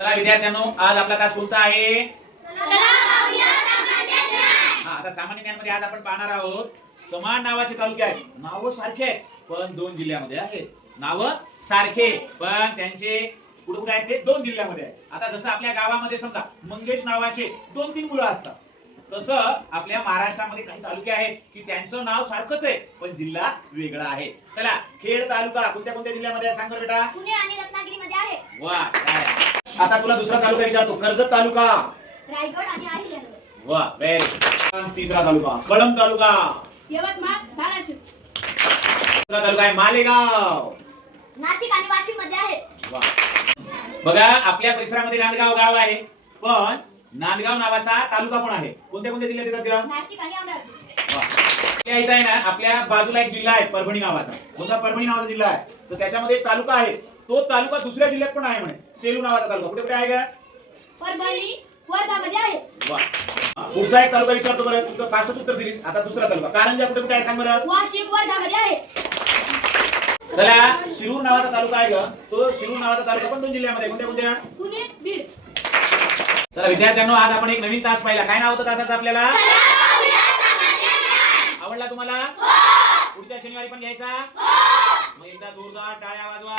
चला विद्यार्थ्यांनो, आज आपला तास कोणता आहे? आता सामान्य ज्ञानमध्ये आज आपण पाहणार आहोत समान नावाचे तालुके आहेत. नाव सारखे आहेत पण दोन जिल्ह्यामध्ये आहेत. नाव सारखे पण त्यांचे कुठे कुठे आहेत ते दोन जिल्ह्यामध्ये आहेत. आता जसं आपल्या गावामध्ये समजा मंगेश नावाचे 2-3 मुलं असतात, तसं आपल्या महाराष्ट्रामध्ये काही तालुके आहेत की त्यांचं नाव सारखंच आहे पण जिल्हा वेगळा आहे. चला, खेड तालुका कोणत्या कोणत्या जिल्ह्यामध्ये आहे सांग बरं बेटा. पुणे आणि रत्नागिरीमध्ये आहे. वा, काय आता तुला दुसरा तालुका विचारतो. कर्जत तालुका, रायगड आणि अहिल्यानगर. वा, व्हेरी. तिसरा तालुका कळंब तालुका, यवतमाळ, धाराशिव. तिसरा तालुका आहे मालेगाव, नाशिक आणि वाशिम मध्ये आहे. वा. बघा, आपल्या परिसरामध्ये नांदगाव गाव आहे पण नांदगाव नावाचा तालुका पण आहे. कोणत्या कोणत्या जिल्ह्यात येतात त्या? नाशिक आणि अमरावती. वा. आपल्या इथं आहे ना, आपल्या बाजूला एक जिल्हा आहे परभणी नावाचा. कोणता? परभणी नावाचा जिल्हा आहे. तर त्याच्यामध्ये एक तालुका आहे. तो तालुका दुसऱ्या जिल्ह्यात पण आहे म्हणे. सेलू नावाचा तालुका कुठे कुठे आहे का? परभणी, वर्धा मध्ये आहे. वा. पुढचा एक तालुका विचारतो बरं. तू फास्टच उत्तर दिलीस. आता दुसरा तालुका कारंजा कुठे कुठे आहे सांग बरं. वाशिम, वर्धा मध्ये आहे. चला, शिरूर नावाचा तालुका आहे का? तो शिरूर नावाचा तालुका पण दोन जिल्ह्यामध्ये. कोणत्या कोणत्या? पुणे, बीड. चला विद्यार्थ्यांनो, आज आपण एक नवीन तास पाहिला. काय नाव होतं तासाचं आपल्याला? आवडला तुम्हाला? पुढच्या शनिवारी पण घ्यायचा? मग एकदा जोरदार टाळ्या वाजवा.